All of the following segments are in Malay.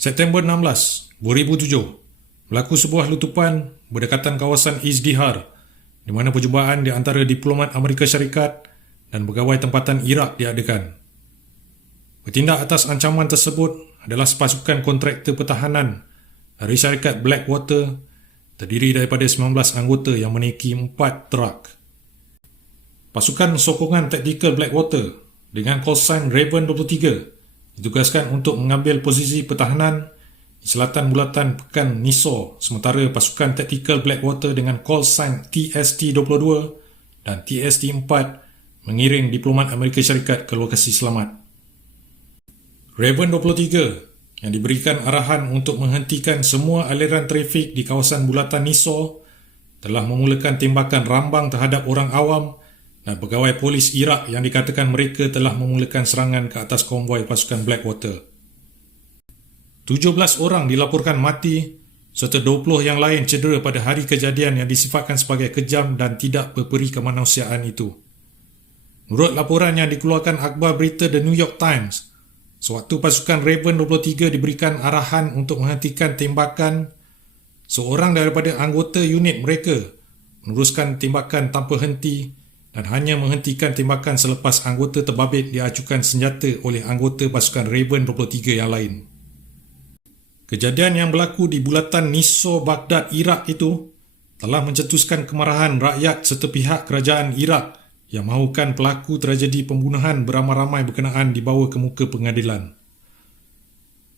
September 16, 2007, berlaku sebuah letupan berdekatan kawasan Izdihar di mana perjumpaan di antara diplomat Amerika Syarikat dan pegawai tempatan Iraq diadakan. Bertindak atas ancaman tersebut adalah sepasukan kontraktor pertahanan dari syarikat Blackwater terdiri daripada 19 anggota yang menaiki 4 trak. Pasukan sokongan taktikal Blackwater dengan callsign Raven 23 ditugaskan untuk mengambil posisi pertahanan di selatan bulatan pekan Nisor, sementara pasukan taktikal Blackwater dengan callsign TST-22 dan TST-4 mengiring diplomat Amerika Syarikat ke lokasi selamat. Raven 23 yang diberikan arahan untuk menghentikan semua aliran trafik di kawasan bulatan Nisor telah memulakan tembakan rambang terhadap orang awam dan pegawai polis Iraq yang dikatakan mereka telah memulakan serangan ke atas konvoi pasukan Blackwater. 17 orang dilaporkan mati serta 20 yang lain cedera pada hari kejadian yang disifatkan sebagai kejam dan tidak berperi kemanusiaan itu. Menurut laporan yang dikeluarkan akhbar berita The New York Times, sewaktu pasukan Raven 23 diberikan arahan untuk menghentikan tembakan, seorang daripada anggota unit mereka meneruskan tembakan tanpa henti dan hanya menghentikan tembakan selepas anggota terbabit diacukan senjata oleh anggota pasukan Raven 23 yang lain. Kejadian yang berlaku di bulatan Nisor, Baghdad, Iraq itu telah mencetuskan kemarahan rakyat serta pihak kerajaan Iraq yang mahukan pelaku tragedi pembunuhan beramai-ramai berkenaan dibawa ke muka pengadilan.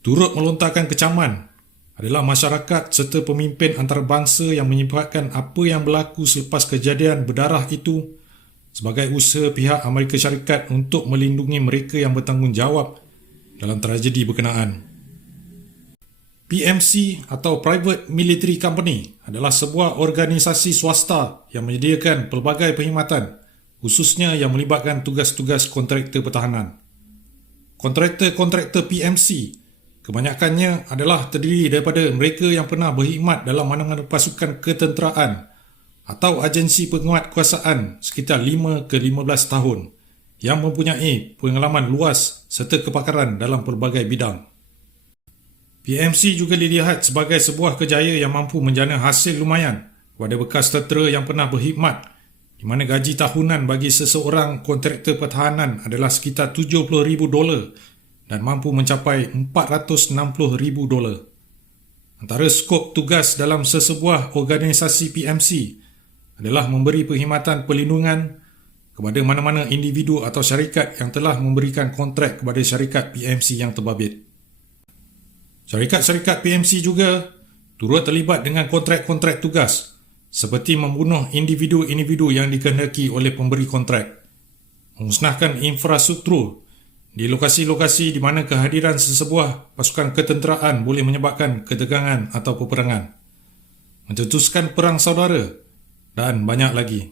Turut melontarkan kecaman adalah masyarakat serta pemimpin antarabangsa yang menyebabkan apa yang berlaku selepas kejadian berdarah itu sebagai usaha pihak Amerika Syarikat untuk melindungi mereka yang bertanggungjawab dalam tragedi berkenaan. PMC atau Private Military Company adalah sebuah organisasi swasta yang menyediakan pelbagai perkhidmatan, khususnya yang melibatkan tugas-tugas kontraktor pertahanan. Kontraktor-kontraktor PMC kebanyakannya adalah terdiri daripada mereka yang pernah berkhidmat dalam mana-mana pasukan ketenteraan atau agensi penguatkuasaan sekitar 5 ke 15 tahun yang mempunyai pengalaman luas serta kepakaran dalam pelbagai bidang. PMC juga dilihat sebagai sebuah kerjaya yang mampu menjana hasil lumayan kepada bekas tentera yang pernah berkhidmat, di mana gaji tahunan bagi seseorang kontraktor pertahanan adalah sekitar $70,000 dan mampu mencapai $460,000. Antara skop tugas dalam sesebuah organisasi PMC adalah memberi perkhidmatan perlindungan kepada mana-mana individu atau syarikat yang telah memberikan kontrak kepada syarikat PMC yang terbabit. Syarikat-syarikat PMC juga turut terlibat dengan kontrak-kontrak tugas seperti membunuh individu-individu yang dikehendaki oleh pemberi kontrak, memusnahkan infrastruktur di lokasi-lokasi di mana kehadiran sesebuah pasukan ketenteraan boleh menyebabkan ketegangan atau peperangan, mencetuskan perang saudara dan banyak lagi.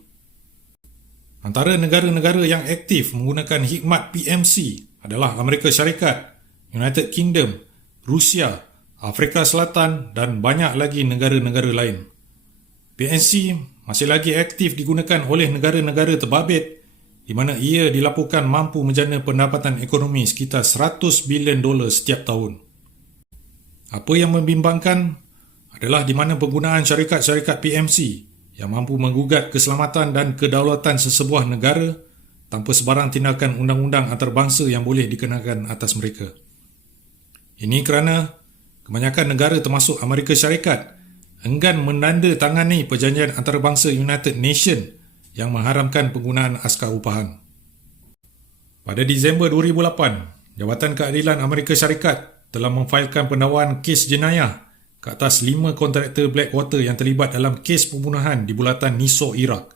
Antara negara-negara yang aktif menggunakan khidmat PMC adalah Amerika Syarikat, United Kingdom, Rusia, Afrika Selatan dan banyak lagi negara-negara lain. PMC masih lagi aktif digunakan oleh negara-negara terbabit di mana ia dilaporkan mampu menjana pendapatan ekonomi sekitar $100 bilion setiap tahun. Apa yang membimbangkan adalah di mana penggunaan syarikat-syarikat PMC yang mampu menggugat keselamatan dan kedaulatan sesebuah negara tanpa sebarang tindakan undang-undang antarabangsa yang boleh dikenakan atas mereka. Ini kerana kebanyakan negara termasuk Amerika Syarikat enggan menandatangani perjanjian antarabangsa United Nations yang mengharamkan penggunaan askar upahan. Pada Disember 2008, Jabatan Keadilan Amerika Syarikat telah memfailkan pendakwaan kes jenayah ke atas 5 kontraktor Blackwater yang terlibat dalam kes pembunuhan di bulatan Nisor, Iraq.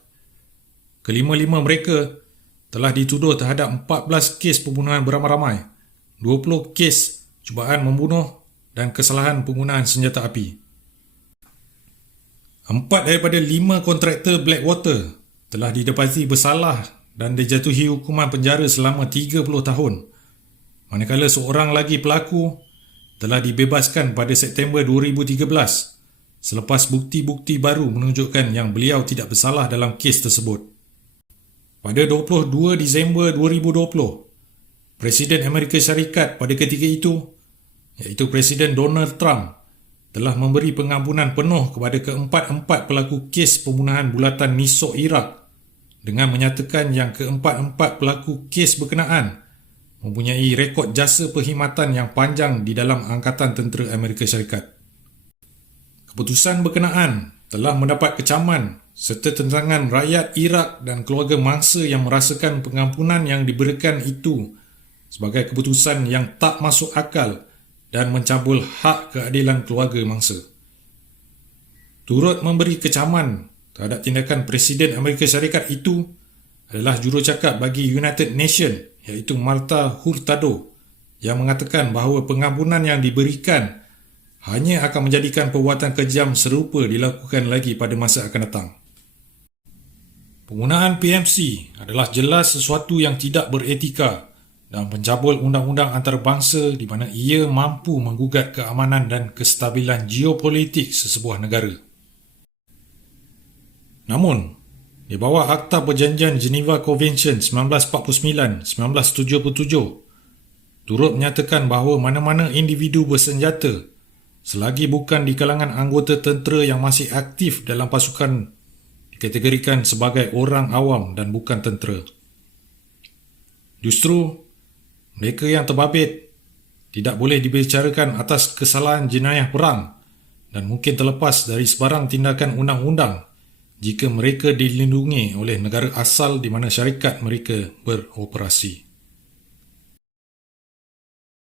Kelima-lima mereka telah dituduh terhadap 14 kes pembunuhan beramai-ramai, 20 kes cubaan membunuh dan kesalahan penggunaan senjata api. 4 daripada 5 kontraktor Blackwater telah didapati bersalah dan dijatuhi hukuman penjara selama 30 tahun, manakala seorang lagi pelaku telah dibebaskan pada September 2013 selepas bukti-bukti baru menunjukkan yang beliau tidak bersalah dalam kes tersebut. Pada 22 Disember 2020, Presiden Amerika Syarikat pada ketika itu iaitu Presiden Donald Trump, telah memberi pengampunan penuh kepada keempat-empat pelaku kes pembunuhan bulatan Nisok Iraq dengan menyatakan yang keempat-empat pelaku kes berkenaan mempunyai rekod jasa perkhidmatan yang panjang di dalam Angkatan Tentera Amerika Syarikat. Keputusan berkenaan telah mendapat kecaman serta tentangan rakyat Iraq dan keluarga mangsa yang merasakan pengampunan yang diberikan itu sebagai keputusan yang tak masuk akal dan mencabul hak keadilan keluarga mangsa. Turut memberi kecaman terhadap tindakan Presiden Amerika Syarikat itu adalah jurucakap bagi United Nations iaitu Marta Hurtado yang mengatakan bahawa pengampunan yang diberikan hanya akan menjadikan perbuatan kejam serupa dilakukan lagi pada masa akan datang. Penggunaan PMC adalah jelas sesuatu yang tidak beretika dan pencabul undang-undang antarabangsa di mana ia mampu menggugat keamanan dan kestabilan geopolitik sesebuah negara. Namun, di bawah Akta Perjanjian Geneva Convention 1949-1977, turut menyatakan bahawa mana-mana individu bersenjata selagi bukan di kalangan anggota tentera yang masih aktif dalam pasukan dikategorikan sebagai orang awam dan bukan tentera. Justru, mereka yang terbabit tidak boleh dibicarakan atas kesalahan jenayah perang dan mungkin terlepas dari sebarang tindakan undang-undang jika mereka dilindungi oleh negara asal di mana syarikat mereka beroperasi.